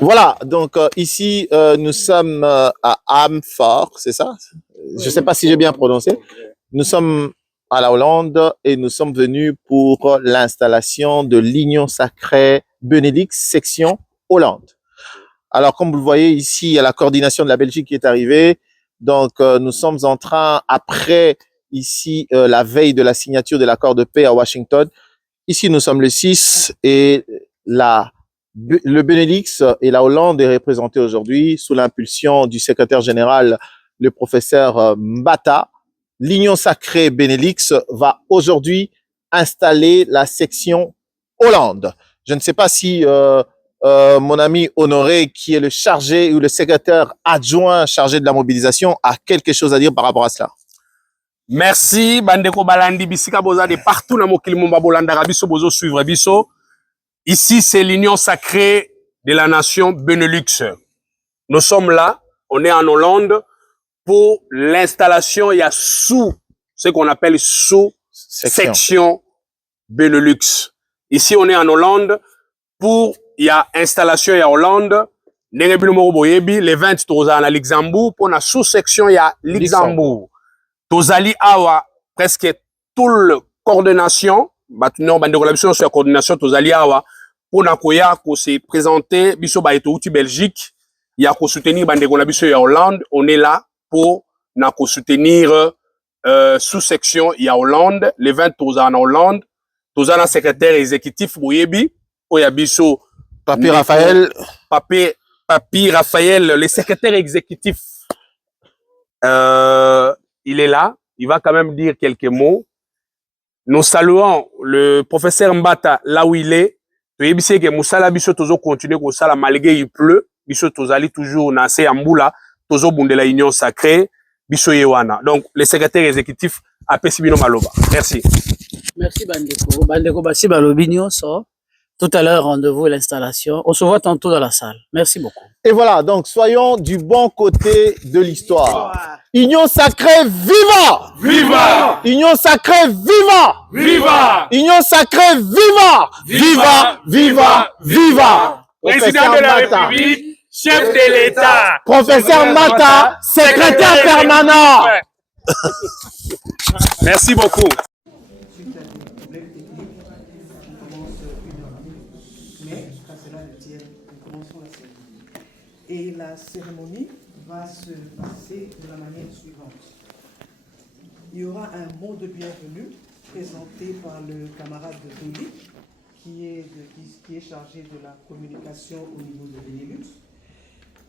Voilà, donc ici, nous sommes à Amfort, c'est ça? Je ne sais pas si j'ai bien prononcé. Nous sommes à la Hollande et nous sommes venus pour l'installation de l'Union sacrée Benelux, section Hollande. Alors, comme vous le voyez ici, il y a la coordination de la Belgique qui est arrivée. Donc, nous sommes en train, après ici, la veille de la signature de l'accord de paix à Washington. Ici, nous sommes le 6 et le Benelux et la Hollande est représenté aujourd'hui sous l'impulsion du secrétaire général, le professeur Mbata. L'Union sacrée Benelux va aujourd'hui installer la section Hollande. Je ne sais pas si mon ami Honoré, qui est le chargé ou le secrétaire adjoint chargé de la mobilisation, a quelque chose à dire par rapport à cela. Merci, Bandeko Balandi, Bisika Boza de partout dans mokili mumba bolanda biso bozo suivre biso. Ici, c'est l'Union sacrée de la nation Benelux. Nous sommes là, on est en Hollande pour l'installation, il y a sous ce qu'on appelle sous-section Benelux. Ici, on est en Hollande pour, il y a installation, il y a Hollande. Les 20, toza na Luxembourg, pour la sous-section, il y a Luxembourg. Tozali awa presque toute coordination, maintenant bande relation sur la coordination tozali awa pour na koya ko se présenter biso ba eto outi Belgique, il y a ko soutenir bande relation ya Hollande, on est là pour na ko soutenir sous-section ya Hollande, les 20 toza en Hollande, toza na secrétaire exécutif boyebi oya biso Papi Raphaël, Papi Raphaël, le secrétaire exécutif il est là, il va quand même dire quelques mots. Nous saluons le professeur Mbata là où il est. Tu sais que Moussala Biso Tozo continue comme ça, malgré il pleut. Biso Tozali toujours dans ces amboula, Tozo Bunde la Union sacrée, Biso Yewana. Donc, le secrétaire exécutif a Pessibino Maloba. Merci. Merci Bandeko. Bandeko Bassi Balobinio, so. Tout à l'heure, rendez-vous et l'installation. On se voit tantôt dans la salle. Merci beaucoup. Et voilà, donc soyons du bon côté de l'histoire. Union sacrée, viva! Viva! Union sacrée, viva! Viva! Union sacrée, viva! Viva! Viva! Viva! Président de la République, chef de l'État. Professeur Mbata, secrétaire permanent. Merci beaucoup. Et la cérémonie va se passer de la manière suivante. Il y aura un mot de bienvenue présenté par le camarade de Dolly, qui est chargé de la communication au niveau de Benelux.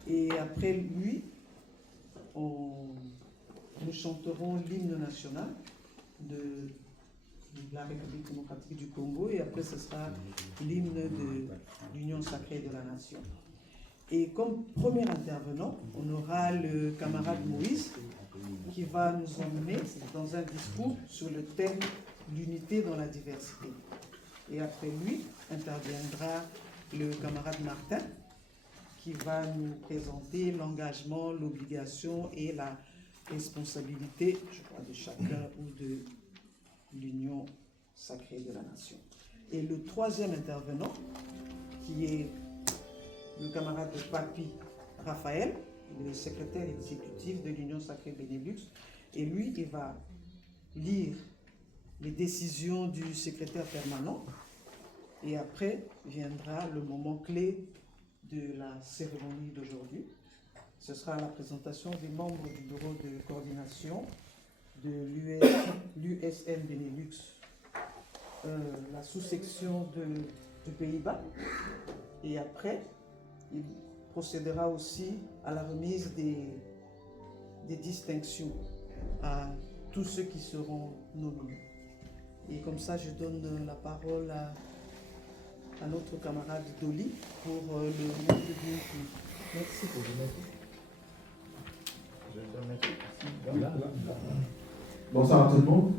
Et après lui, nous chanterons l'hymne national de la République démocratique du Congo, et après ce sera l'hymne de l'Union sacrée de la nation. Et comme premier intervenant, on aura le camarade Moïse qui va nous emmener dans un discours sur le thème « L'unité dans la diversité ». Et après lui, interviendra le camarade Martin qui va nous présenter l'engagement, l'obligation et la responsabilité, je crois, de chacun ou de l'Union sacrée de la nation. Et le troisième intervenant, qui est le camarade de Papi Raphaël, le secrétaire exécutif de l'Union sacrée Benelux, et lui, il va lire les décisions du secrétaire permanent, et après viendra le moment clé de la cérémonie d'aujourd'hui. Ce sera la présentation des membres du bureau de coordination de l'USN Benelux, la sous-section du Pays-Bas, et après, il procédera aussi à la remise des distinctions à tous ceux qui seront nommés. Et comme ça, je donne la parole à notre camarade Dolly pour le mot de bienvenue. Merci. Bonsoir à tout le monde.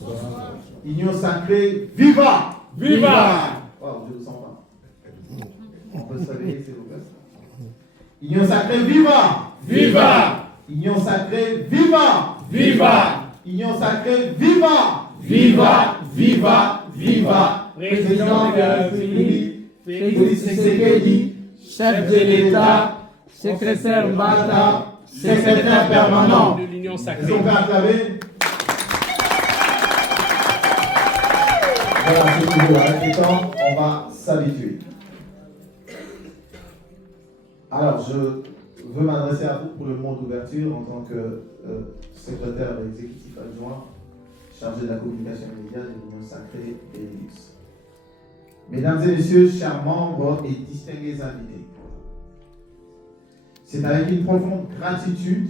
Bonsoir. Union sacrée, viva! Viva! Oh, je ne sens pas. On peut se réveiller, s'il vous plaît. Union sacrée, viva! Viva! Union sacrée, viva! Viva! Union sacrée, viva! Viva! Viva! Viva! Président de la République, Félix Tshisekedi, chef de l'État, secrétaire Mbata, secrétaire permanent de l'Union Est-ce sacrée. qu'on peut acclamer? Voilà, c'est toujours inquiétant, on va s'habituer. Alors, je veux m'adresser à vous pour le mot d'ouverture en tant que secrétaire exécutif adjoint chargé de la communication immédiate de l'Union sacrée Benelux. Mesdames et messieurs, chers membres et distingués invités, c'est avec une profonde gratitude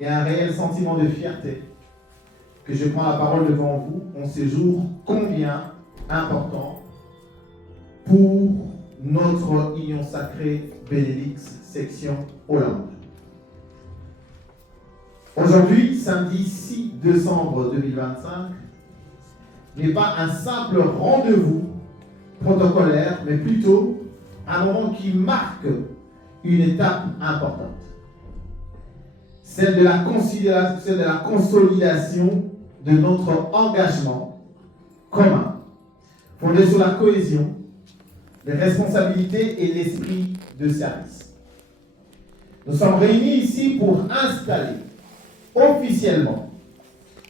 et un réel sentiment de fierté que je prends la parole devant vous en ce jour combien important pour notre Union sacrée Benelux section Hollande. Aujourd'hui, samedi 6 décembre 2025, n'est pas un simple rendez-vous protocolaire, mais plutôt un moment qui marque une étape importante. Celle de la consolidation de notre engagement commun, fondé sur la cohésion, les responsabilités et l'esprit de service. Nous sommes réunis ici pour installer officiellement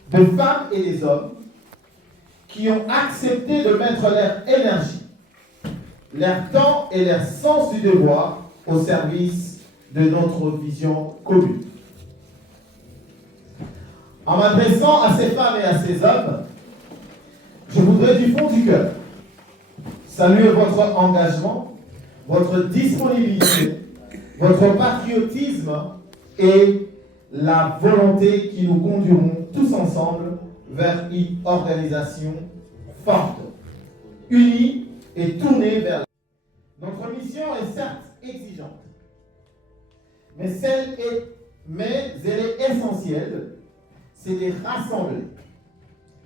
des femmes et des hommes qui ont accepté de mettre leur énergie, leur temps et leur sens du devoir au service de notre vision commune. En m'adressant à ces femmes et à ces hommes, je voudrais du fond du cœur saluer votre engagement, votre disponibilité, votre patriotisme et la volonté qui nous conduiront tous ensemble vers une organisation forte, unie et tournée vers la... Notre mission est certes exigeante, mais elle est essentielle, c'est de rassembler,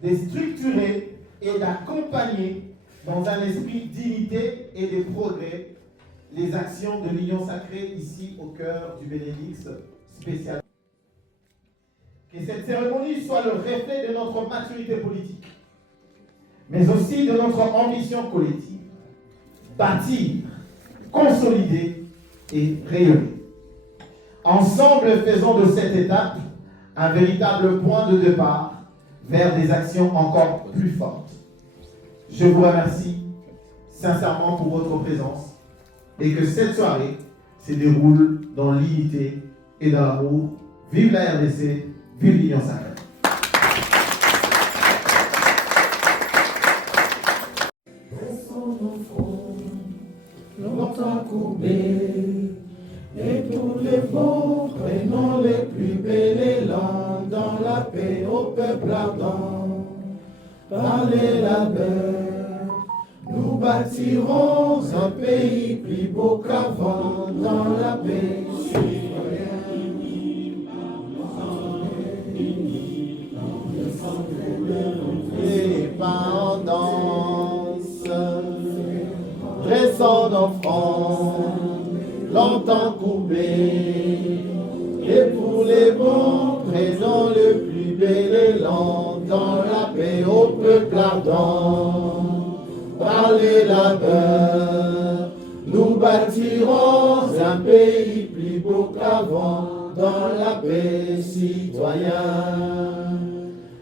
de structurer et d'accompagner dans un esprit d'unité et de progrès les actions de l'Union sacrée ici au cœur du Benelux spécial. Que cette cérémonie soit le reflet de notre maturité politique, mais aussi de notre ambition collective, bâtir, consolider et rayonner. Ensemble, faisons de cette étape un véritable point de départ vers des actions encore plus fortes. Je vous remercie sincèrement pour votre présence et que cette soirée se déroule dans l'unité et dans l'amour. Vive la RDC, vive l'Union sacrée. longtemps courbés, et tous les bons prénoms les plus belles élans dans la paix au peuple ardent. Par les labeurs, nous bâtirons un pays plus beau qu'avant dans la paix. Indépendance, dressant d'offrande, longtemps courbés, et pour les bons présents le plus bel élan dans la paix au peuple ardent. Par les labeurs, nous bâtirons un pays plus beau qu'avant dans la paix citoyenne.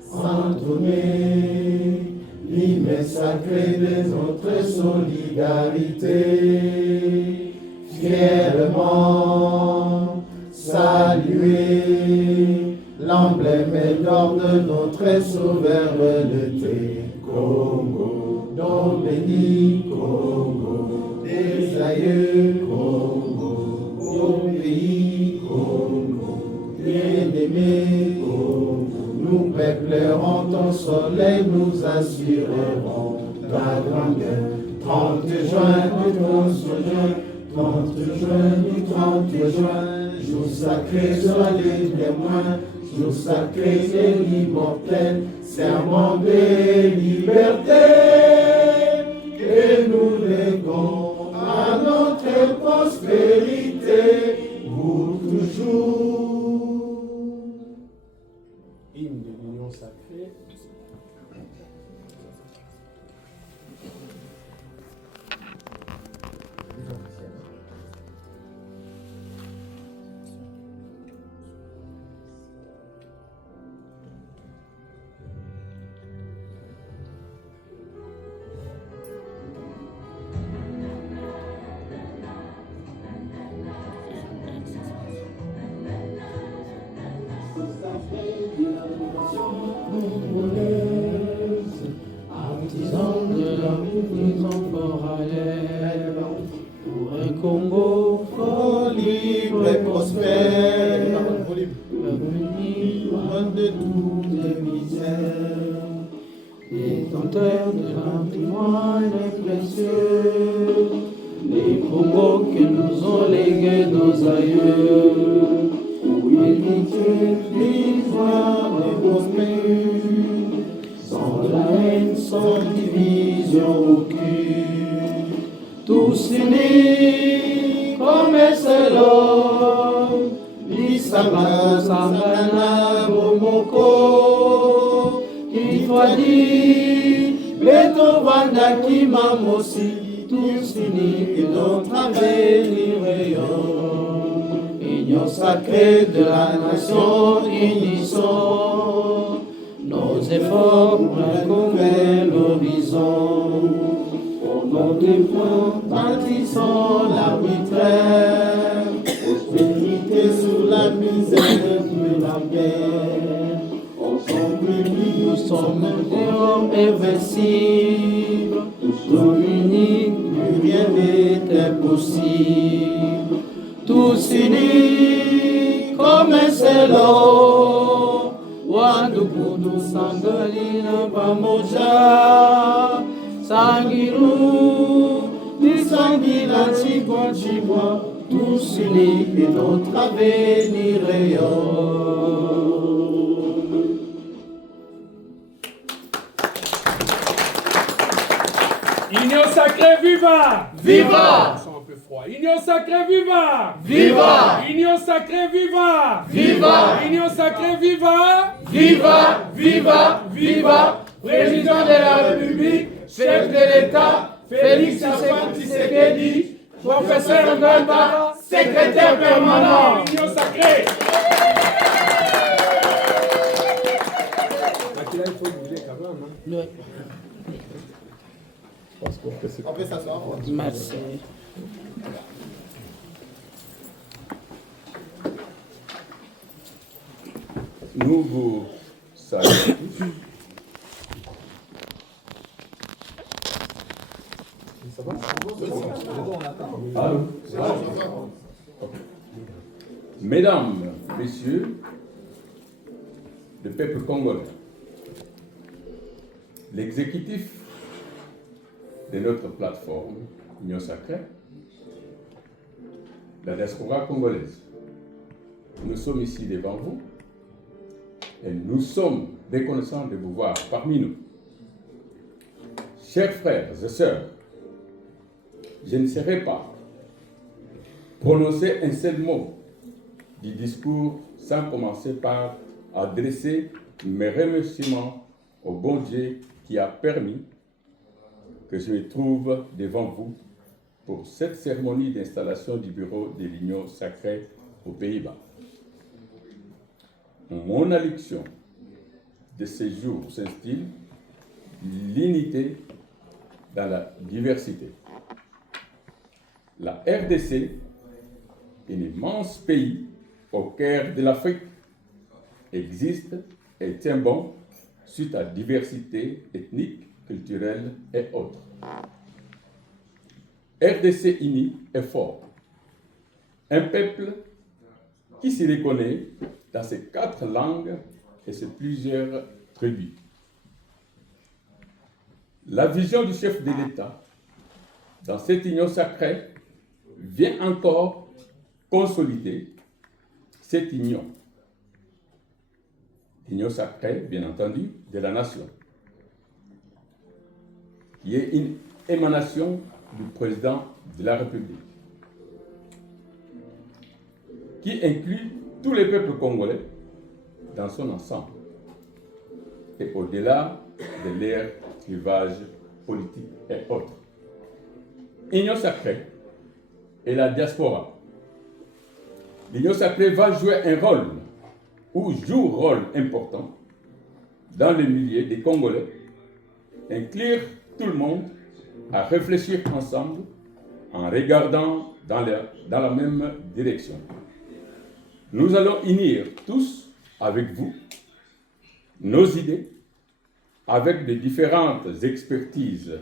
S'entourner, l'hymne sacré des autres solidarités, fièrement saluer l'emblème d'or de notre souveraineté. Congo, don béni, Congo, des aïeux, Congo, au pays, Congo, bien-aimé, Congo. Nous peuplerons ton soleil, nous assurerons ta grandeur. 30 juin, du 30 juin, du 30 juin, jour sacré, soyez témoins, jour sacré et immortel, serment de liberté, que nous léguons à notre prospérité pour toujours. Hymne de l'Union sacrée. artisans de la maison forêt, pour un Congo fort, libre et prospère, revenu loin de toutes les misères, détenteur de patrimoine précieux, les Congos que nous ont légués nos aïeux, unité, l'histoire et prospère, sans la haine, sans division aucune, tous unis comme un seul homme, Lisabako, Sangana, Bomoko, Kifwadi, Beto, Vanda, Kimamosi, tous unis et notre avenir rayonne. Union sacrée de la nation, unissons nos efforts pour un nouvel horizon. Au nom des points, bâtissons l'arbitraire, prospérité sur la misère de la guerre. Ensemble unis, nous sommes des hommes invincibles, tous unis, plus rien n'est impossible. Tous unis comme un seul homme, Wandukudu Sangalina Pamoja, Sangiru, Nisangila Chibwa, tous unis et notre avenir rayonne. Union sacrée, viva! Viva! Union sacrée, viva! Viva! Union sacrée, viva! Viva! Union sacrée, viva! Viva! Viva! Viva! Président de la République, chef de l'État, Félix Tshisekedi, professeur Nganda, secrétaire permanent. Union sacrée! On peut s'asseoir. Merci. Nous vous saluons tous. Allô? Mesdames, Messieurs, le peuple congolais, l'exécutif de notre plateforme Union Sacrée, la diaspora congolaise, nous sommes ici devant vous et nous sommes reconnaissants de vous voir parmi nous. Chers frères et sœurs, je ne serai pas prononcer un seul mot du discours sans commencer par adresser mes remerciements au bon Dieu qui a permis que je me trouve devant vous pour cette cérémonie d'installation du bureau de l'Union sacrée aux Pays-Bas. Mon allocution de ce jour s'intitule l'unité dans la diversité. La RDC, un immense pays au cœur de l'Afrique, existe et tient bon suite à la diversité ethnique, culturelle et autres. RDC uni est fort. Un peuple qui se reconnaît dans ses 4 langues et ses plusieurs tribus. La vision du chef de l'État dans cette union sacrée vient encore consolider cette union. L'union sacrée, bien entendu, de la nation, qui est une émanation du président de la République, qui inclut tous les peuples congolais dans son ensemble et au-delà de leurs clivages politiques et autres. Union sacrée et la diaspora. L'Union sacrée va jouer un rôle, ou joue un rôle important, dans le milieu des Congolais, inclure tout le monde à réfléchir ensemble en regardant dans la même direction. Nous allons unir tous avec vous nos idées avec les différentes expertises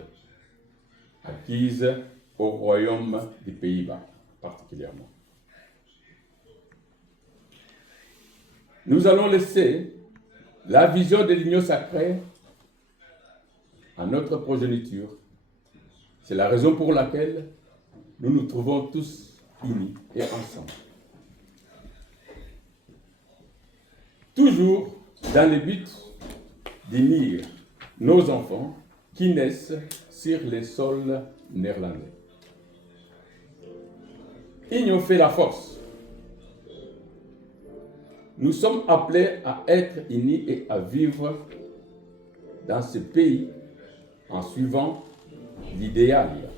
acquises au Royaume des Pays-Bas, particulièrement. Nous allons laisser la vision de l'union sacrée à notre progéniture. C'est la raison pour laquelle nous nous trouvons tous unis et ensemble. Toujours dans le but d'unir nos enfants qui naissent sur les sols néerlandais. Union fait la force. Nous sommes appelés à être unis et à vivre dans ce pays en suivant l'idéal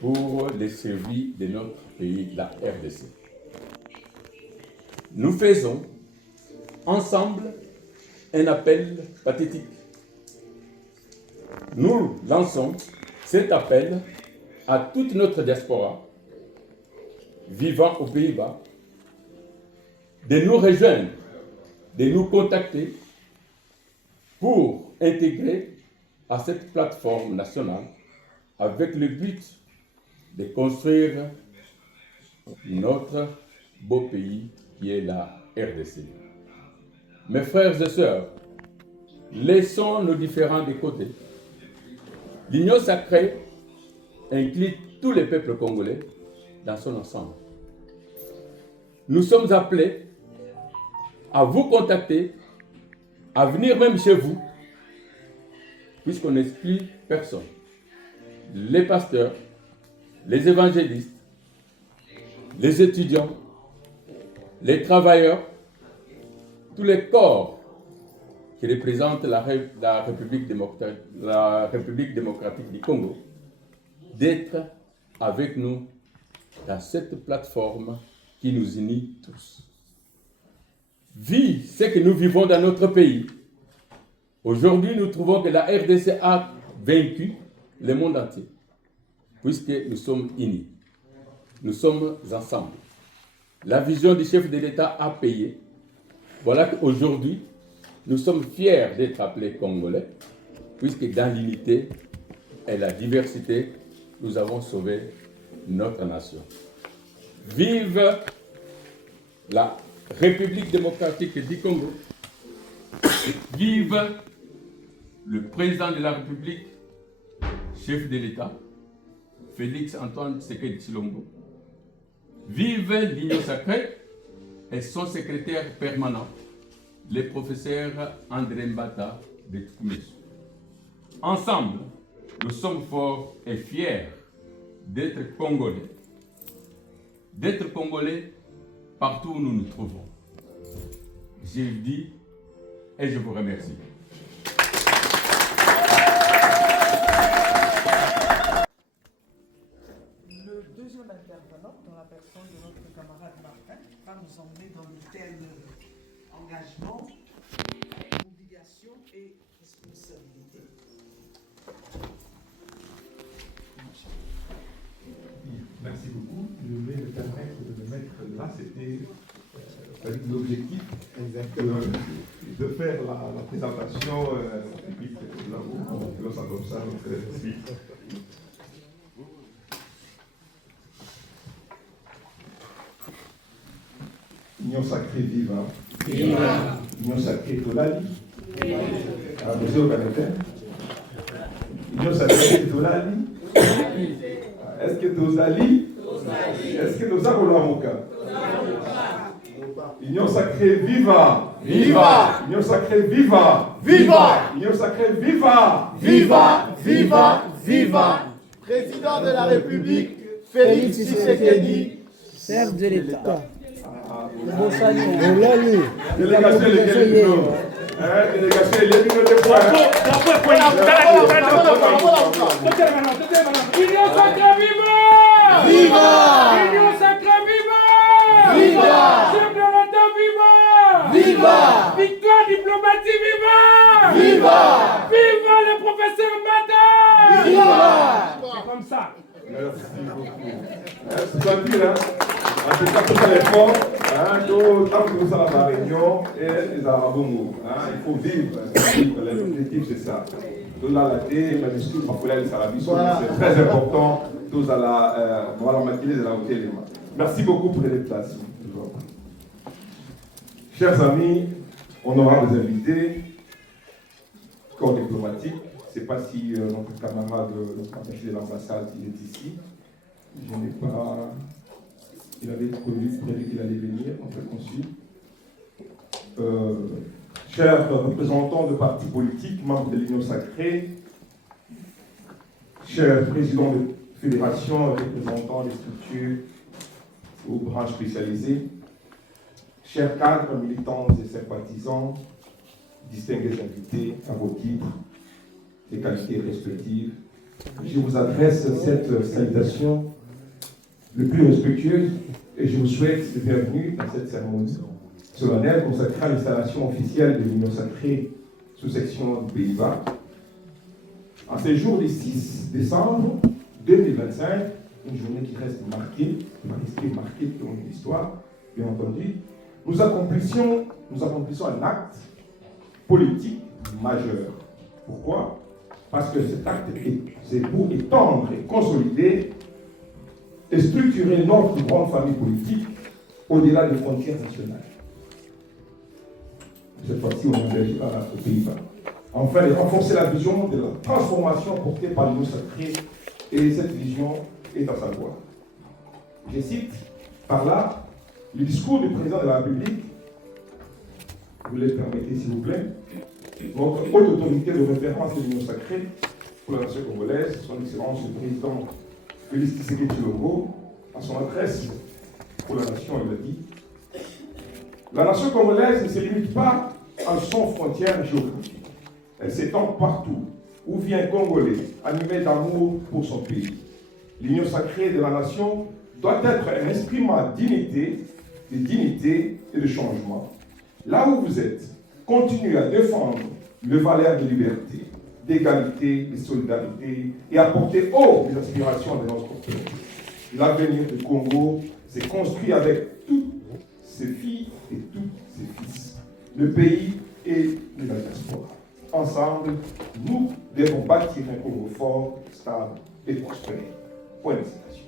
pour le service de notre pays, la RDC. Nous faisons ensemble un appel pathétique. Nous lançons cet appel à toute notre diaspora vivant aux Pays-Bas de nous rejoindre, de nous contacter pour intégrer à cette plateforme nationale avec le but de construire notre beau pays qui est la RDC. Mes frères et sœurs, laissons nos différends de côté. L'union sacrée inclut tous les peuples congolais dans son ensemble. Nous sommes appelés à vous contacter, à venir même chez vous, puisqu'on n'exclut personne. Les pasteurs, les évangélistes, les étudiants, les travailleurs, tous les corps qui représentent la République démocratique du Congo, d'être avec nous dans cette plateforme qui nous unit tous. Vu ce que nous vivons dans notre pays, aujourd'hui nous trouvons que la RDC a vaincu le monde entier, puisque nous sommes unis, nous sommes ensemble. La vision du chef de l'État a payé. Voilà qu'aujourd'hui, nous sommes fiers d'être appelés Congolais, puisque dans l'unité et la diversité, nous avons sauvé notre nation. Vive la République démocratique du Congo. Vive le président de la République, chef de l'État, Félix Antoine Tshisekedi Tshilombo. Vive l'Union sacrée et son secrétaire permanent, le professeur André Mbata de Tukumesu. Ensemble, nous sommes forts et fiers d'être Congolais. D'être Congolais partout où nous nous trouvons. Je le dis et je vous remercie. Le deuxième intervenant, dans la personne de notre camarade Martin, va nous emmener dans le thème engagement, obligation et responsabilité. Merci beaucoup. Je vais me permettre de me mettre là. C'était avec l'objectif de faire la présentation publique de là-haut. Nous sommes comme ça, donc suite. Union sacrée viva. Viva. Union sacrée Tolali. Viva. Monsieur au Canada. Union sacrée Tolali. Est-ce que Tozali? Est-ce que nous avons l'avocat? Union sacrée viva! Viva! Union sacrée viva! Viva! Union sacrée viva! Viva! Viva! Viva! Président de la République, Félix Tshisekedi, Chef de l'État. Délégation éliminée de points. Union sacrée viva! Viva! Union sacrée viva! Viva! Chef de l'État viva! Viva! Victoire diplomatique viva! Viva! Viva le professeur Mbata! Viva! C'est comme ça. Merci beaucoup. C'est gentil, hein? En tout cas, tout l'effort. Tant que nous sommes à la réunion, et les Arabes, il faut vivre. L'objectif, c'est ça. Tout là, la thé, la discussion, c'est très important. Tout à la, voilà, de la hôtel. Merci beaucoup pour l'invitation. Chers amis, honorables invités, corps diplomatique, je ne sais pas si notre camarade, notre attaché de l'ambassade, il est ici. Je n'ai pas. Il avait prévu qu'il allait venir, notre consul. Chers représentants de partis politiques, membres de l'Union sacrée, chers présidents de fédérations, représentants des structures ou branches spécialisées, chers cadres, militants et sympathisants, distingués invités à vos titres et qualités respectives, je vous adresse cette salutation le plus respectueuse et je vous souhaite la bienvenue dans cette cérémonie solennelle consacrée à l'installation officielle de l'Union sacrée sous-section du Pays-Bas. En ce jour du 6 décembre 2025, une journée qui reste marquée dans l'histoire, bien entendu, nous accomplissons un acte politique majeur. Pourquoi? Parce que cet acte, c'est pour étendre et consolider et structurer notre grande famille politique au-delà des frontières nationales. Cette fois-ci, on engage aux Pays-Bas. Enfin, de renforcer la vision de la transformation portée par l'Union sacrée, et cette vision est à sa voie. Je cite par là le discours du président de la République. Vous le permettez, s'il vous plaît. Notre haute autorité de référence de l'Union sacrée pour la nation congolaise, son Excellence le président Félix Tshisekedi Tshilombo, à son adresse pour la nation, il a dit: la nation congolaise ne se limite pas à son frontière géographique. Elle s'étend partout où vit un Congolais animé d'amour pour son pays. L'union sacrée de la nation doit être un instrument d'unité, de dignité et de changement. Là où vous êtes, continuez à défendre les valeurs de liberté, d'égalité, de solidarité et à porter haut les aspirations de notre peuple. L'avenir du Congo s'est construit avec toutes ses filles et tous ses fils. Le pays et la diaspora. Ensemble, nous devons bâtir un Congo fort, stable et prospère. Point de citation.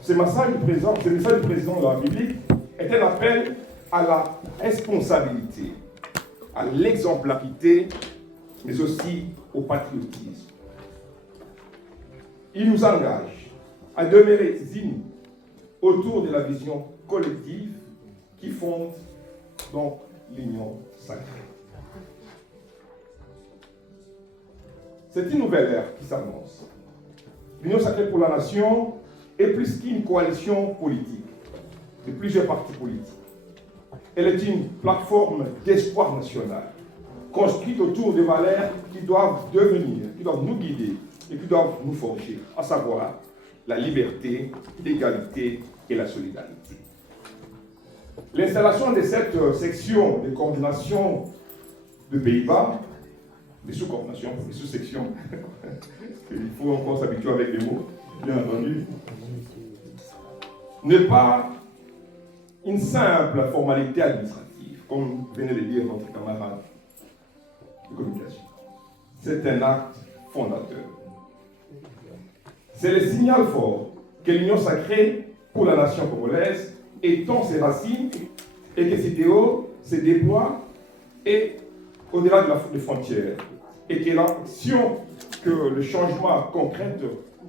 Ce message du président de la République est un appel à la responsabilité, à l'exemplarité, mais aussi au patriotisme. Il nous engage à demeurer unis autour de la vision collective qui fonde donc l'union sacrée. C'est une nouvelle ère qui s'annonce. L'Union sacrée pour la nation est plus qu'une coalition politique de plusieurs partis politiques. Elle est une plateforme d'espoir national, construite autour de valeurs qui doivent nous guider et qui doivent nous forger, à savoir la liberté, l'égalité et la solidarité. L'installation de cette section de coordination de Pays-Bas, des sous-coordinations, des sous-sections, il faut encore s'habituer avec les mots, bien entendu, n'est pas une simple formalité administrative, comme venait de dire notre camarade de communication. C'est un acte fondateur. C'est le signal fort que l'Union sacrée pour la nation congolaise étend ses racines et que ses idéaux se déploient et au-delà des frontières. Et que l'action, que le changement concret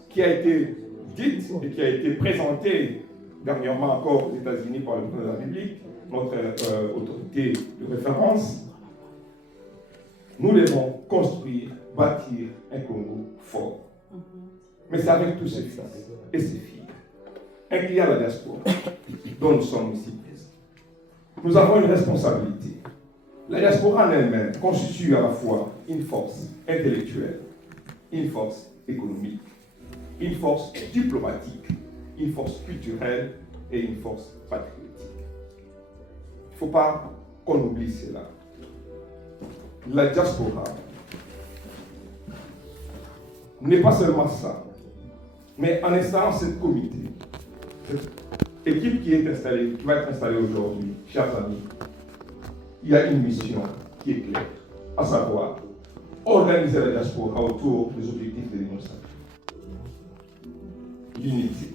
qui a été dit et qui a été présenté dernièrement encore aux États-Unis par le président de la République, notre autorité de référence, nous devons construire, bâtir un Congo fort. Mais c'est avec tous ses fils et ses filles, incluant la diaspora, dont nous sommes ici présents. Nous avons une responsabilité. La diaspora en elle-même constitue à la fois une force intellectuelle, une force économique, une force diplomatique, une force culturelle et une force patriotique. Il ne faut pas qu'on oublie cela. La diaspora n'est pas seulement ça, mais en installant cette comité, équipe qui est installée, qui va être installée aujourd'hui, chers amis, il y a une mission qui est claire, à savoir organiser la diaspora autour des objectifs de l'Union sacrée. L'unité.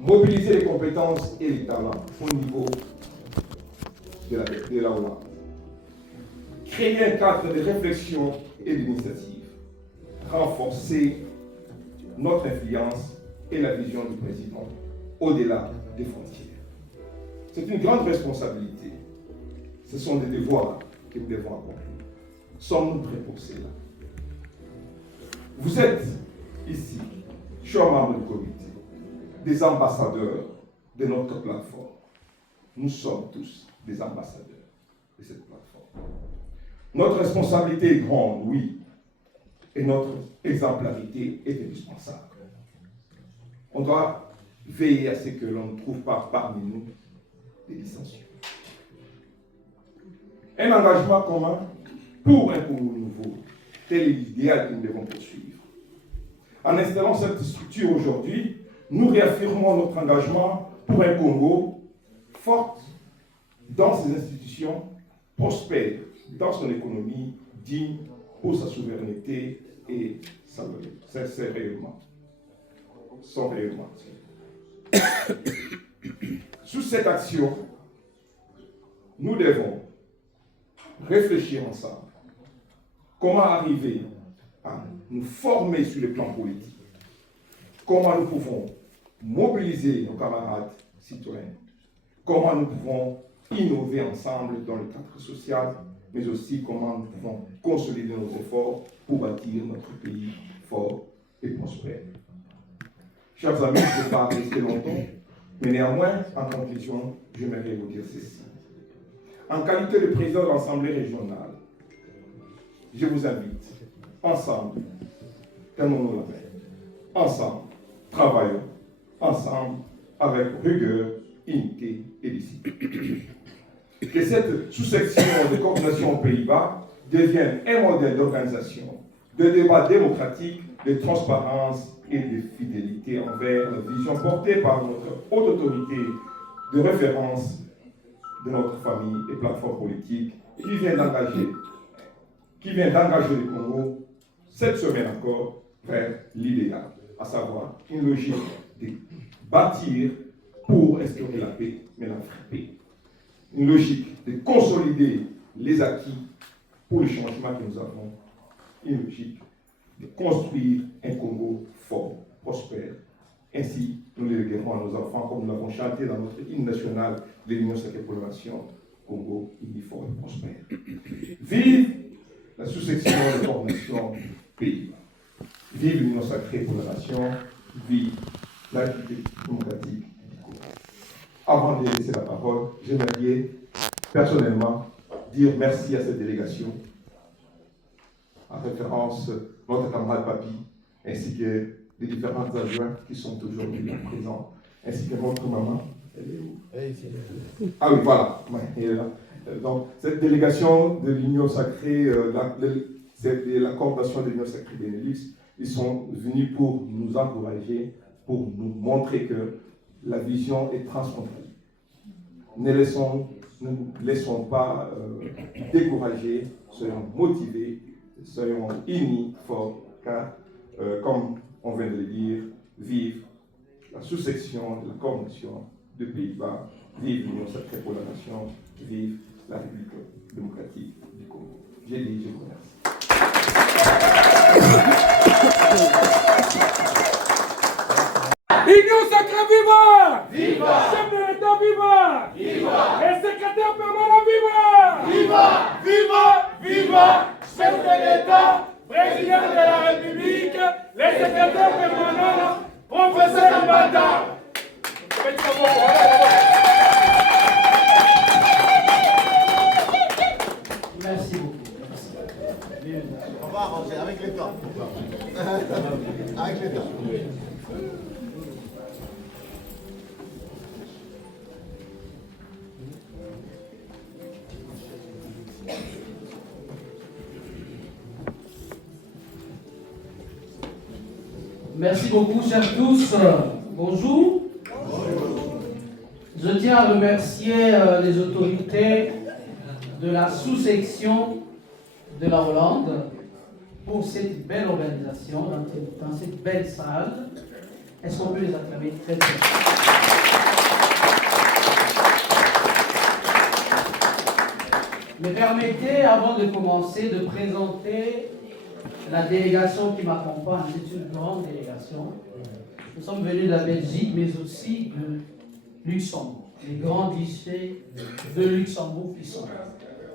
Mobiliser les compétences et les talents au niveau de la Hollande. Créer un cadre de réflexion et d'initiative. Renforcer notre influence et la vision du président au-delà des frontières. C'est une grande responsabilité. Ce sont des devoirs que nous devons accomplir. Sommes-nous prêts pour cela? Vous êtes ici, chers membres du comité, des ambassadeurs de notre plateforme. Nous sommes tous des ambassadeurs de cette plateforme. Notre responsabilité est grande, oui, et notre exemplarité est indispensable. On doit veiller à ce que l'on ne trouve pas parmi nous des dissensions. Un engagement commun pour un Congo nouveau, tel est l'idéal que nous devons poursuivre. En installant cette structure aujourd'hui, nous réaffirmons notre engagement pour un Congo fort dans ses institutions, prospère dans son économie, digne pour sa souveraineté et ses rayonnements. Son rayonnement. Sous cette action, nous devons réfléchir ensemble. Comment arriver à nous former sur le plan politique? Comment nous pouvons mobiliser nos camarades citoyens? Comment nous pouvons innover ensemble dans le cadre social, mais aussi comment nous pouvons consolider nos efforts pour bâtir notre pays fort et prospère. Chers amis, je ne vais pas rester longtemps, mais néanmoins, en conclusion, j'aimerais vous dire ceci. En qualité de président de l'Assemblée régionale, je vous invite, ensemble, tenons-nous la main, ensemble, travaillons, ensemble, avec rigueur, unité et discipline. Que cette sous-section de coordination aux Pays-Bas devienne un modèle d'organisation, de débat démocratique, de transparence et de fidélité envers la vision portée par notre haute autorité de référence de notre famille et plateforme politique qui vient d'engager le Congo cette semaine encore vers l'idéal, à savoir une logique de bâtir pour instaurer la paix, mais la vraie paix. Une logique de consolider les acquis pour le changement que nous avons. Une logique de construire un Congo fort, prospère. Ainsi, nous le léguerons à nos enfants, comme nous l'avons chanté dans notre hymne national de l'Union sacrée pour la nation, Congo uni fort et prospère. Vive la sous-section de coordination Pays-Bas. Vive l'Union sacrée pour la nation. Vive la République démocratique du Congo. Avant de laisser la parole, j'aimerais personnellement dire merci à cette délégation, en référence notre camarade Papi, ainsi que les différents adjoints qui sont aujourd'hui présents, ainsi que votre maman. Elle est où? Ah oui, voilà, elle est là. Donc, cette délégation de l'Union sacrée, la coordination de l'Union sacrée Benelux, ils sont venus pour nous encourager, pour nous montrer que la vision est transfrontalière. Ne nous laissons pas décourager, soyons motivés, soyons unis, forts, car, comme on vient de le dire, vive la sous-section de la coordination de Pays-Bas, vive l'Union sacrée pour la nation, vive la République démocratique du Congo. J'ai dit, je vous remercie. Union sacrée viva! Viva! Chef de l'État viva! Viva! Les secrétaires permanents viva! Viva! Viva! Viva! Chef de l'État, président de la République, les secrétaires permanents, professeur Mbata. Merci beaucoup. On va arranger avec l'État. Avec l'État. Merci beaucoup, chers tous. Bonjour. Je tiens à remercier les autorités de la sous-section de la Hollande pour cette belle organisation dans cette belle salle. Est-ce qu'on peut les acclamer très bien? Me permettez, avant de commencer, de présenter la délégation qui m'accompagne. C'est une grande délégation. Nous sommes venus de la Belgique, mais aussi de Luxembourg. Les grands guichets de Luxembourg qui sont là.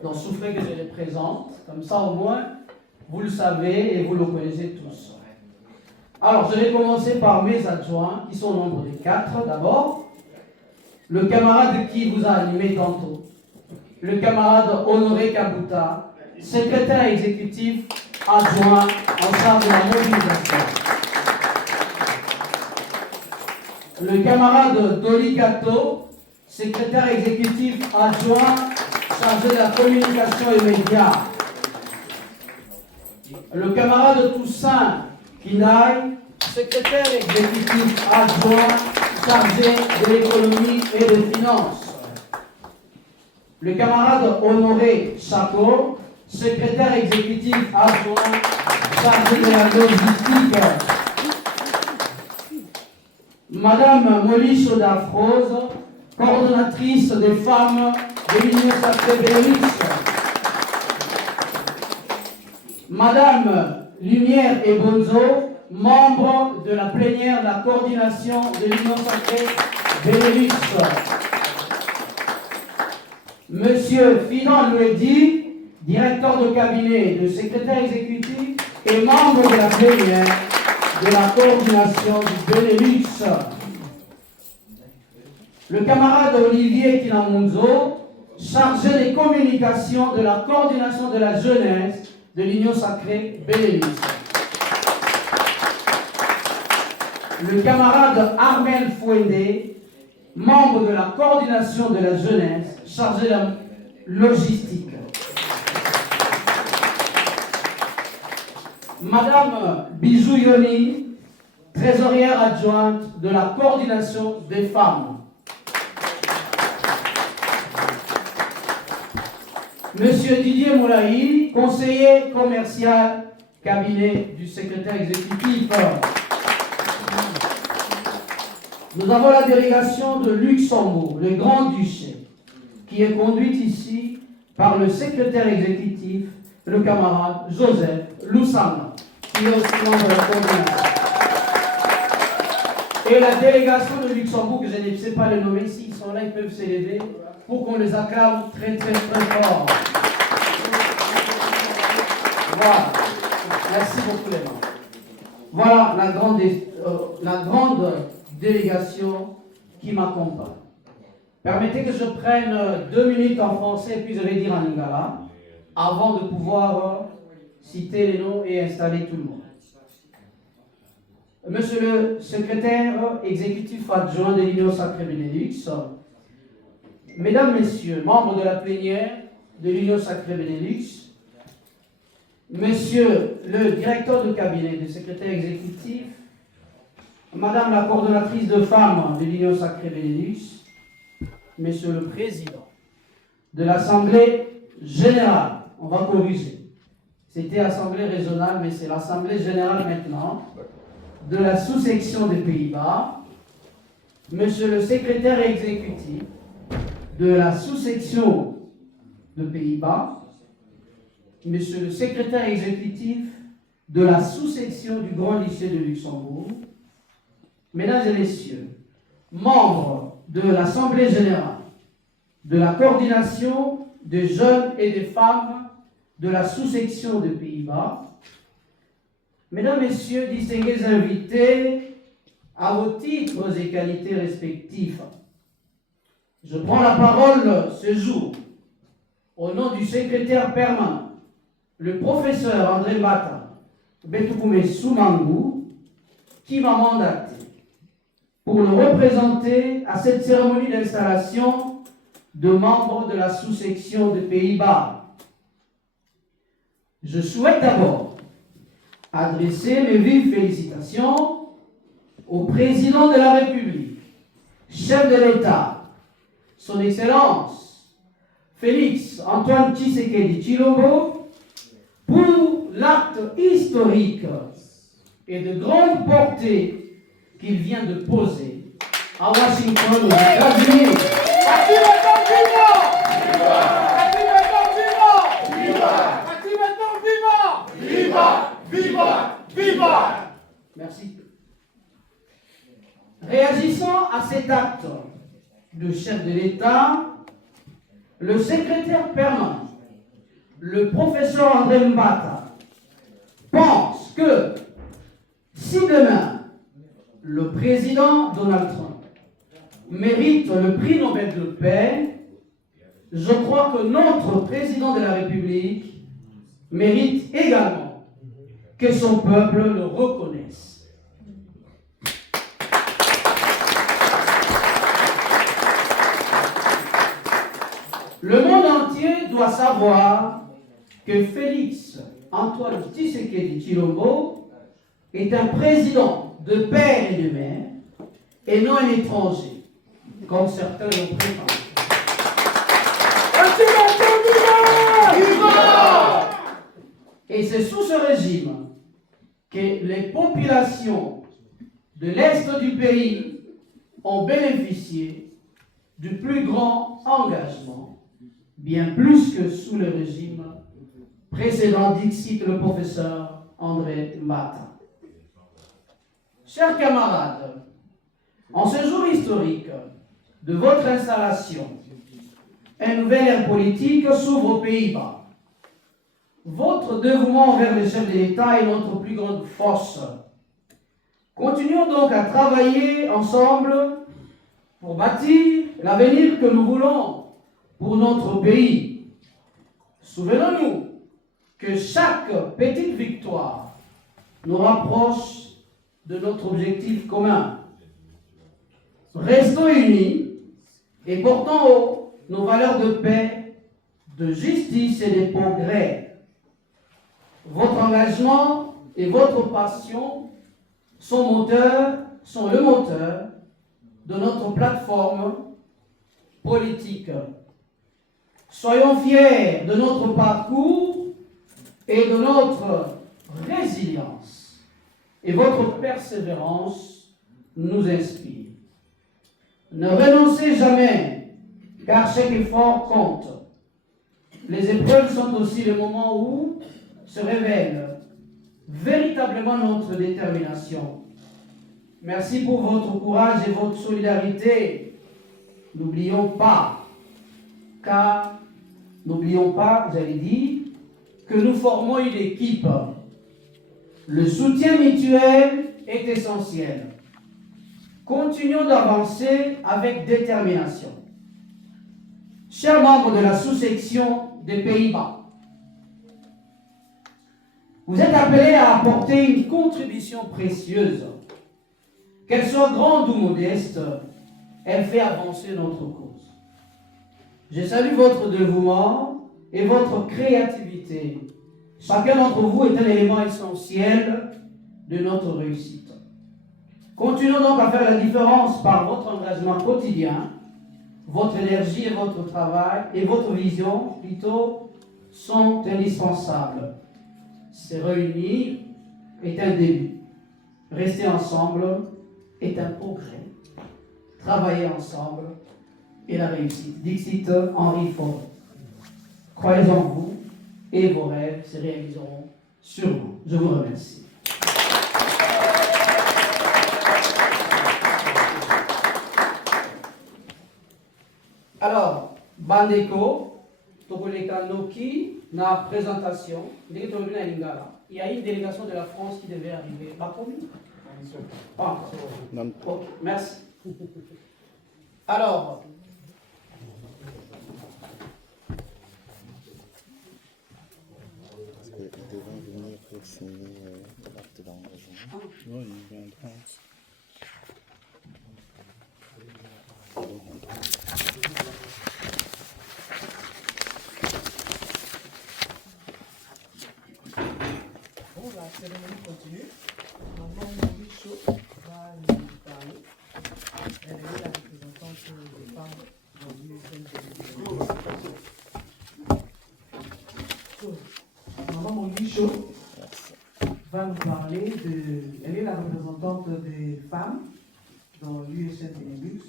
Donc, souffrez que je les présente. Comme ça, au moins, vous le savez et vous le connaissez tous. Alors, je vais commencer par mes adjoints, qui sont au nombre de 4. D'abord, le camarade qui vous a animé tantôt. Le camarade Honoré Kabuta, secrétaire exécutif adjoint en charge de la mobilisation. Le camarade Doli Kato, secrétaire exécutif adjoint chargé de la communication et médias. Le camarade Toussaint Kinaï, secrétaire exécutif adjoint chargé de l'économie et des finances. Le camarade Honoré Chaco, secrétaire exécutif adjoint chargé de la logistique. Madame Molly Chodafrose, coordonnatrice des femmes de l'Union Sacrée Benelux. Madame Lumière et Bonzo, membre de la plénière de la coordination de l'Union Sacrée Benelux. Monsieur Fidan Louedi, directeur de cabinet, de secrétaire exécutif et membre de la plénière de la coordination du Benelux. Le camarade Olivier Kinamunzo, chargé des communications de la coordination de la jeunesse de l'Union Sacrée Benelux. Le camarade Armel Fouendé, membre de la coordination de la jeunesse, chargé de la logistique. Madame Bijou Yoni, trésorière adjointe de la coordination des femmes. Monsieur Didier Moulaï, conseiller commercial, cabinet du secrétaire exécutif. Nous avons la délégation de Luxembourg, le Grand-Duché, qui est conduite ici par le secrétaire exécutif, le camarade Joseph Loussana, qui est aussi membre de la coordination. Et la délégation de Luxembourg, que je ne sais pas le nommer, s'ils sont là, ils peuvent s'élever pour qu'on les acclame très très très fort. Voilà. Merci beaucoup les membres. Voilà la grande délégation qui m'accompagne. Permettez que je prenne 2 minutes en français et puis je vais dire en lingala avant de pouvoir citer les noms et installer tout le monde. Monsieur le secrétaire exécutif adjoint de l'Union Sacrée Benelux, Mesdames, Messieurs, membres de la plénière de l'Union Sacrée Benelux, Monsieur le directeur de cabinet du secrétaire exécutif, Madame la coordonnatrice de femmes de l'Union Sacrée Benelux, Monsieur le président de l'Assemblée générale, on va corriger. C'était Assemblée régionale, mais c'est l'Assemblée générale maintenant, de la sous-section des Pays-Bas, Monsieur le secrétaire exécutif de la sous-section de Pays-Bas, Monsieur le secrétaire exécutif de la sous-section du Grand Lycée de Luxembourg, Mesdames et Messieurs, membres de l'Assemblée générale, de la coordination des jeunes et des femmes de la sous-section des Pays-Bas, Mesdames, Messieurs, distingués invités à vos titres et qualités respectifs, je prends la parole ce jour au nom du secrétaire permanent, le professeur André Mbata Betoukoumé Soumangou, qui m'a mandaté pour le représenter à cette cérémonie d'installation de membres de la sous-section des Pays-Bas. Je souhaite d'abord adresser mes vives félicitations au président de la République, chef de l'État, Son Excellence Félix Antoine Tshisekedi Tshilombo pour l'acte historique et de grande portée qu'il vient de poser à Washington, aux États-Unis. Merci. Réagissant à cet acte de chef de l'État, le secrétaire permanent, le professeur André Mbata, pense que si demain le président Donald Trump mérite le prix Nobel de paix, je crois que notre président de la République mérite également que son peuple le reconnaisse. Le monde entier doit savoir que Félix Antoine Tshisekedi Tshilombo est un président de père et de mère et non un étranger, comme certains l'ont prétendu. Et c'est sous ce régime que les populations de l'Est du pays ont bénéficié du plus grand engagement, bien plus que sous le régime précédent, dixit le professeur André Mbata. Chers camarades, en ce jour historique de votre installation, un nouvel ère politique s'ouvre aux Pays-Bas. Votre dévouement envers le chef de l'État est notre plus grande force. Continuons donc à travailler ensemble pour bâtir l'avenir que nous voulons pour notre pays. Souvenons-nous que chaque petite victoire nous rapproche de notre objectif commun. Restons unis et portons haut nos valeurs de paix, de justice et de progrès. Votre engagement et votre passion sont le moteur de notre plateforme politique. Soyons fiers de notre parcours et de notre résilience. Et votre persévérance nous inspire. Ne renoncez jamais, car chaque effort compte. Les épreuves sont aussi les moments où se révèle véritablement notre détermination. Merci pour votre courage et votre solidarité. N'oublions pas, j'allais dire, que nous formons une équipe. Le soutien mutuel est essentiel. Continuons d'avancer avec détermination. Chers membres de la sous-section des Pays-Bas, vous êtes appelés à apporter une contribution précieuse. Qu'elle soit grande ou modeste, elle fait avancer notre cause. Je salue votre dévouement et votre créativité. Chacun d'entre vous est un élément essentiel de notre réussite. Continuons donc à faire la différence par votre engagement quotidien. Votre énergie et votre travail et votre vision, plutôt, sont indispensables. Se réunir est un début. Rester ensemble est un progrès. Travailler ensemble est la réussite. Dixit Henry Ford. Croyez en vous et vos rêves se réaliseront sûrement. Je vous remercie. Alors, Bandeko, Tokoleka Noki, na présentation, il y a une délégation de la France qui devait arriver. Pas commune? Pas encore. Ok, merci. Alors, parce qu'ils devaient venir pour signer l'acte d'engagement. Oui, ils viendront. La cérémonie continue. Maman Mauricio va nous parler. Elle est la représentante des femmes aujourd'hui. représentante des femmes dans l'USN Benelux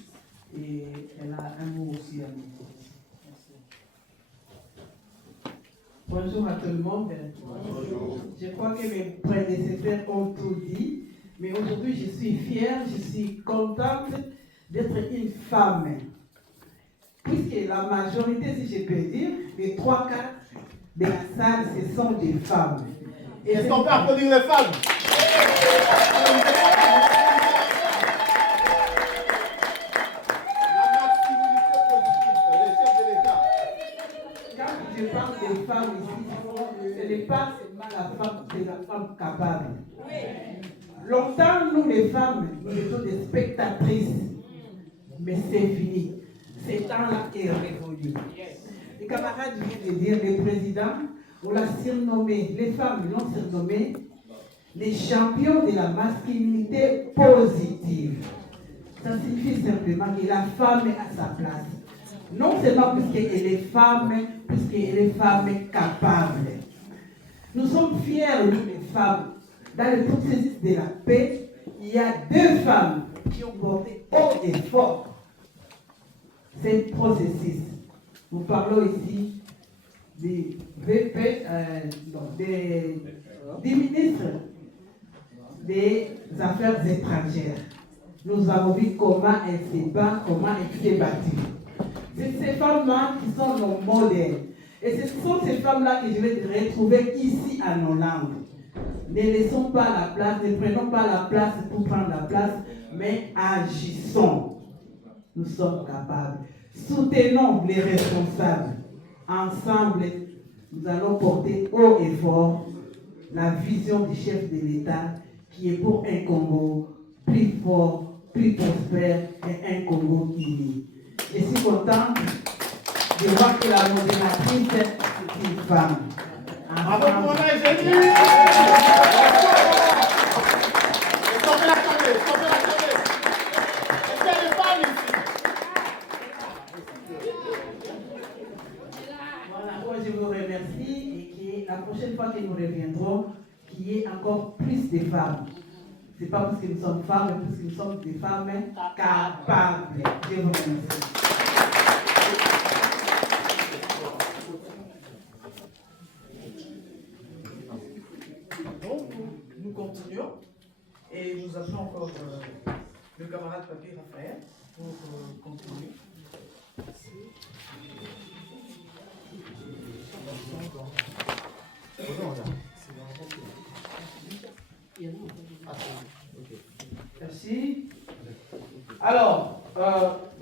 et elle a un mot aussi à nous dire. Bonjour à tout le monde. Bonjour. Je crois que mes prédécesseurs ont tout dit, mais aujourd'hui je suis fière, je suis contente d'être une femme. Puisque la majorité, si je peux dire, les 3/4 de la salle, ce sont des femmes. Est-ce qu'on peut applaudir les femmes? Quand je parle des femmes ici, ce n'est pas seulement la femme, c'est la femme capable. Longtemps, nous les femmes, nous étions des spectatrices. Mais c'est fini. Ce temps-là est révolu. Les camarades viennent de dire, le président, on l'a surnommé, les femmes l'ont surnommé les champions de la masculinité positive. Ça signifie simplement que la femme est à sa place. Non seulement puisqu'elle est femme, puisqu'elle est femme capable. Nous sommes fiers, nous les femmes. Dans le processus de la paix, il y a 2 femmes qui ont porté haut et fort ce processus. Nous parlons ici des VP, des ministres des Affaires étrangères. Nous avons vu comment elles se battent, comment elles s'est battue. C'est ces femmes-là qui sont nos modèles. Et ce sont ces femmes-là que je vais retrouver ici en Hollande. Ne laissons pas la place, ne prenons pas la place pour prendre la place, mais agissons. Nous sommes capables. Soutenons les responsables. Ensemble, nous allons porter haut et fort la vision du chef de l'État qui est pour un Congo plus fort, plus prospère et un Congo uni. Je suis content de voir que la modératrice est une femme. Bravo pour Eugénie! Je vous remercie et que la prochaine fois que nous reviendrons, qu'il y ait encore plus de femmes. Ce n'est pas parce que nous sommes femmes, mais parce que nous sommes des femmes capables. Je vous remercie. Donc, nous continuons et nous appelons encore le camarade Papier Raphaël pour continuer. Merci. Alors,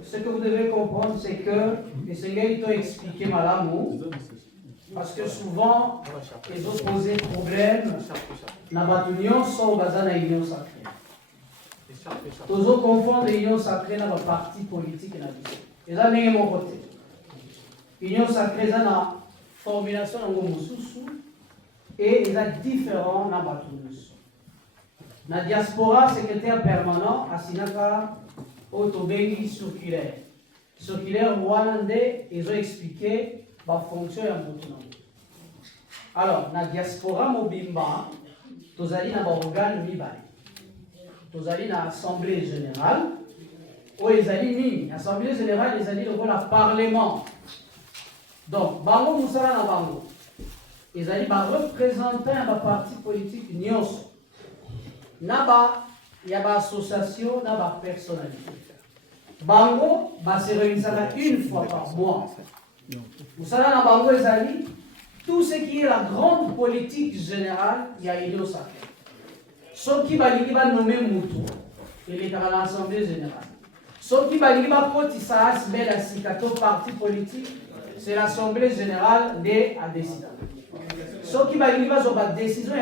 ce que vous devez comprendre, c'est que le Seigneur t'a expliqué Malamu, parce que souvent, les opposés problèmes, na batunion sont basés dans l'union sacrée. Tous confondent l'union sacrée dans le parti politique et la vie. Et ça, n'est pas mon côté. L'union sacrée, c'est la formulation de Moussousou et il est différent dans batunion. La diaspora, secrétaire permanent, à Sinaka, Otobengi circulaire. Circulaire rwandais, ils ont expliqué la fonction et la fonction. Alors, la diaspora mobimba, tous allés dans l'organe mibali. Tous allés dans l'Assemblée générale, où ils allaient mini. L'Assemblée générale, ils allaient dans le Parlement. Donc, Bango Moussala na Bango. Ils allaient représenter un parti politique nyonso. Naba, il y a une association, naba personnalité. Bango, se réunissent une fois par mois. Vous savez, dans Bango, tout ce qui est la grande politique générale, il y a une sacrée. Ceux qui va nommer Moutou, il est dans l'Assemblée générale. Ceux qui va potissa la Sikato parti politique, c'est l'Assemblée générale des Adesida. Ceux qui va avoir des décisions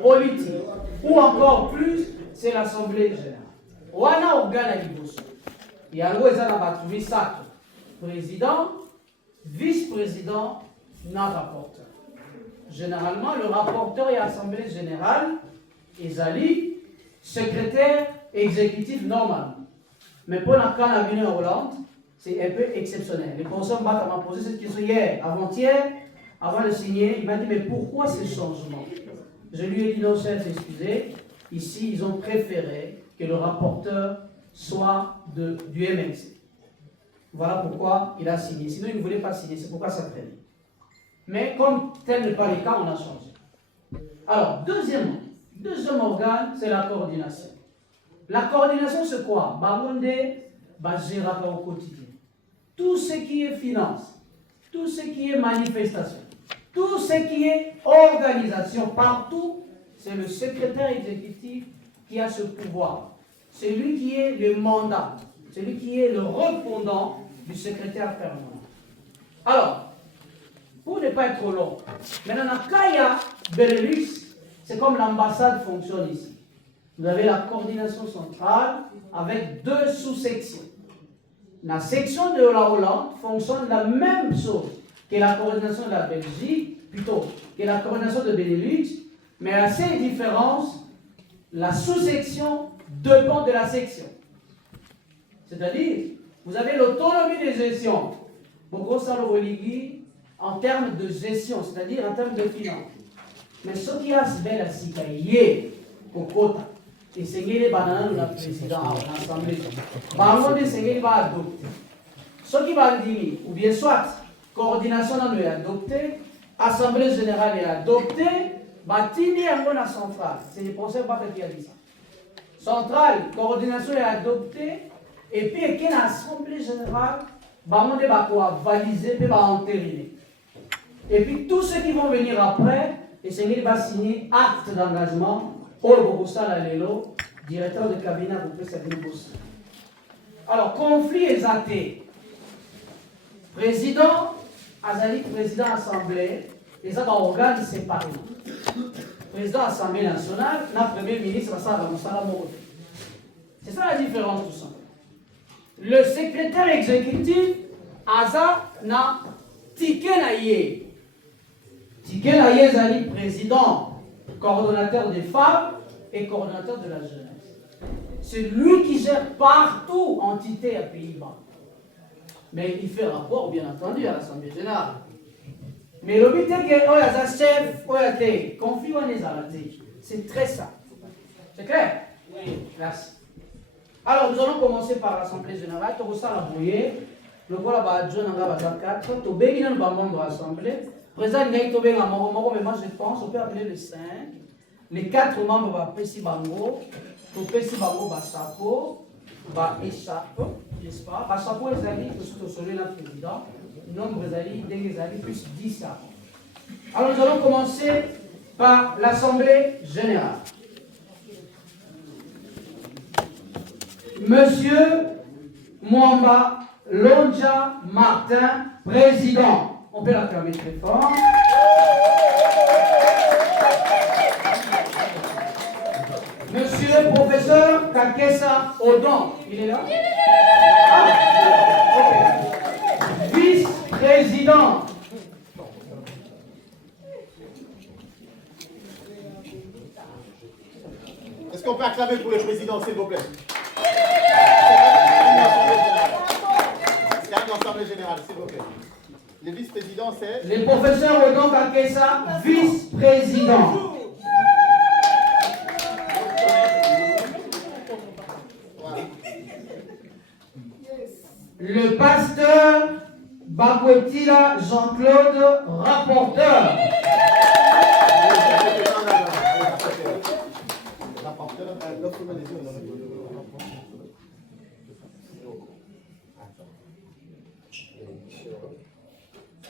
politiques. Ou encore plus, c'est l'Assemblée générale. Wana organe liboso. Yango eza na batu misato. Président, vice-président, na rapporteur. Généralement, le rapporteur et l'Assemblée générale, ezali secrétaire exécutif normal. Mais pour la cas de la Hollande, c'est un peu exceptionnel. Les personnes m'ont posé cette question hier, avant-hier, avant de signer. Il m'a dit, mais pourquoi ce changement? Je lui ai dit non, chef, excusez, ici, ils ont préféré que le rapporteur soit du MNC. Voilà pourquoi il a signé. Sinon, il ne voulait pas signer. C'est pourquoi ça traînait. Mais comme tel n'est pas le cas, on a changé. Alors, deuxième organe, c'est la coordination. La coordination, c'est quoi? Baronde va gérer au quotidien. Tout ce qui est finance, tout ce qui est manifestation, tout ce qui est organisation partout, c'est le secrétaire exécutif qui a ce pouvoir. C'est lui qui est le mandat, c'est lui qui est le répondant du secrétaire permanent. Alors, pour ne pas être trop long, maintenant, dans Kaya Benelux, c'est comme l'ambassade fonctionne ici. Vous avez la coordination centrale avec 2 sous-sections. La section de la Hollande fonctionne la même chose que la coordination de la Belgique, plutôt que la coordination de Benelux, mais à ces différences, la sous-section dépend de la section. C'est-à-dire, vous avez l'autonomie de gestion. En termes de gestion, c'est-à-dire en termes de finances. Mais ce qui a se fait la citoyenneté, pour quota, et c'est que les bananes la président à l'Assemblée. Parlons de ce qu'il va adopter. Ce qui va dire, ou bien soit, coordination est adoptée, Assemblée générale est adoptée, Batini est la centrale. C'est le conseil qui a dit ça. Centrale, coordination est adoptée, et puis il y a l'Assemblée générale, on va valiser et va entériner. Et puis tous ceux qui vont venir après, et c'est qu'il va signer acte d'engagement. Paul Bogosala Lelo, directeur de cabinet pour président. Alors, conflit exalté. Président, Azali, président assemblée, les organes séparés. Président assemblée nationale, la premier ministre, c'est ça la différence tout ça. Le secrétaire exécutif, Aza, na ticket naïe. Ticket naïe, Azali, président. Coordonnateur des femmes et coordonnateur de la jeunesse. C'est lui qui gère partout entité à Pays-Bas. Mais il fait rapport, bien entendu, à l'Assemblée générale. Mais le but est que chef, conflit c'est très simple. C'est clair? Oui. Merci. Alors, nous allons commencer par l'Assemblée générale. Tu as la brouillée. Le voilà, John Anga 4. Tu as bien un membre de l'Assemblée. Président mais moi je pense on peut appeler les 5. Les 4 membres va Pessi Bango, Pessi Bango va Sapo, va échappe, n'est-ce pas? Va Sapo et Zali, celui là président, nombre Zali, des Zali plus 10 ans. Alors nous allons commencer par l'Assemblée générale. Monsieur Mwamba Lonja Martin, président. On peut l'acclamer très fort. Monsieur le professeur Kakesa Odon, il est là? Okay. Vice-président. Est-ce qu'on peut acclamer pour le président, s'il vous plaît? C'est l'Assemblée générale, s'il vous plaît. Le vice-président, c'est... Le professeur Odon Kakesa, vice-président. Voilà. Le pasteur Bakwetila Jean-Claude, rapporteur.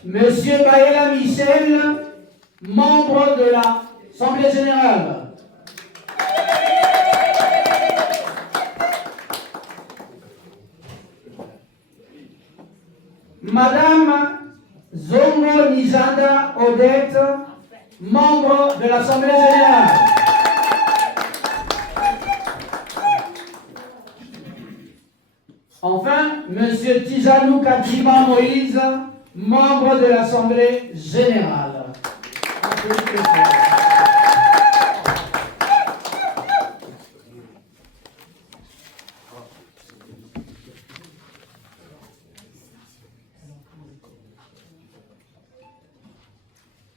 Monsieur Baïla Michel, membre de l'Assemblée générale. Madame Zongo Nijanda Odette, membre de l'Assemblée générale. Enfin, Monsieur Tijanou Kadima Moïse, membre de l'Assemblée générale.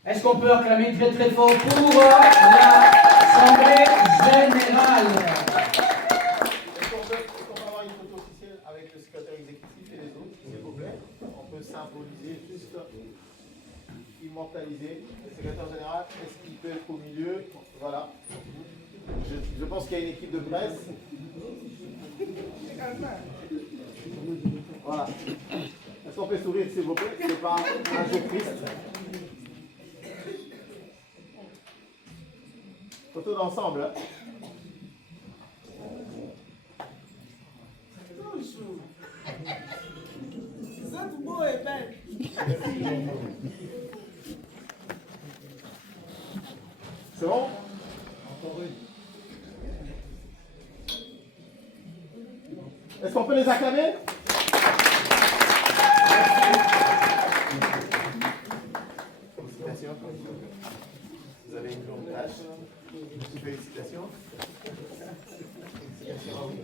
Est-ce qu'on peut acclamer très très fort pour l'Assemblée générale? général. Est-ce qu'on peut avoir une photo officielle avec le secrétaire exécutif et les autres, s'il vous plaît? On peut symboliser, juste immortaliser. Le secrétaire général, est-ce qu'il peut être au milieu? Voilà. Je pense qu'il y a une équipe de presse. Voilà. Est-ce qu'on peut sourire, s'il vous plaît? C'est pas un jour triste. Photo d'ensemble. Hein? C'est bon? Est-ce qu'on peut les acclamer? Félicitations. Vous avez une longue tâche. Félicitations. Félicitations à vous.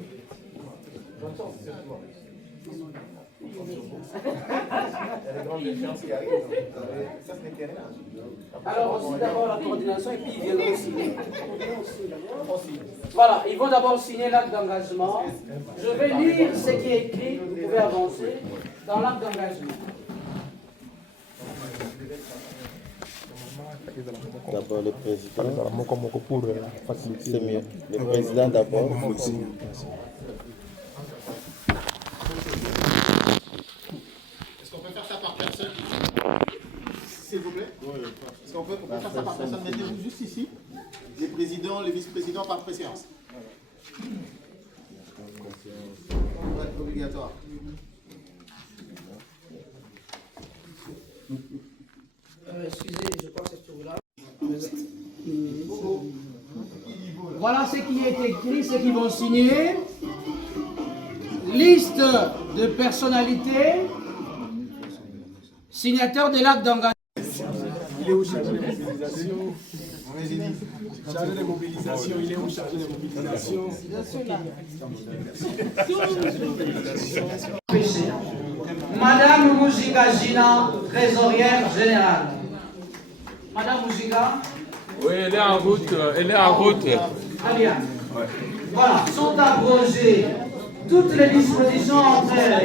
Bonne chance, surtout. Il y a des grandes échéances qui arrivent. Ça, ce n'était rien. Alors, aussi d'abord la coordination et puis ils viendront signer. Voilà, ils vont d'abord signer l'acte d'engagement. Je vais lire ce qui est écrit, vous pouvez avancer, dans l'acte d'engagement. D'abord le président. C'est mieux. Le président d'abord. Est-ce qu'on peut faire ça par personne? S'il vous plaît? Est-ce qu'on peut faire ça par personne? Mettez-vous juste ici. Les présidents, les vice-présidents par préséance. Ouais, obligatoire. Excusez, je crois que c'est celui-là. Voilà ce qui est écrit, ce qu'ils vont signer. Liste de personnalités, signataires de l'acte d'engagement. Il est où chargé de mobilisation? Chargé de mobilisation, il est où chargé de mobilisation? Madame Moujiga Gina, trésorière générale. Madame Moujiga. Oui, elle est en route. Elle est en route. Très bien. Voilà, sont abrogées toutes les dispositions contraires à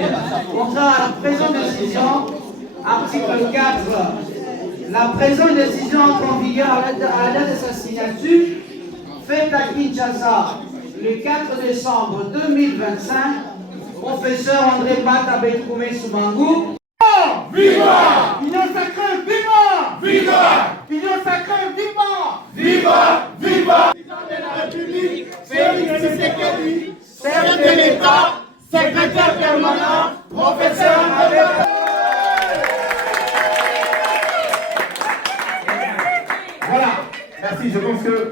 la présente décision. Article 4. La présente décision entre en vigueur à la date de sa signature, faite à Kinshasa le 4 décembre 2025. Professeur André Bata Betkoumé Soumangou. Viva! Union sacrée, viva! Viva! Union sacrée, viva! Viva! Viva! Président de la République, Félix Tshisekedi, chef de l'État, secrétaire permanent, professeur André. Voilà. Merci. Je pense que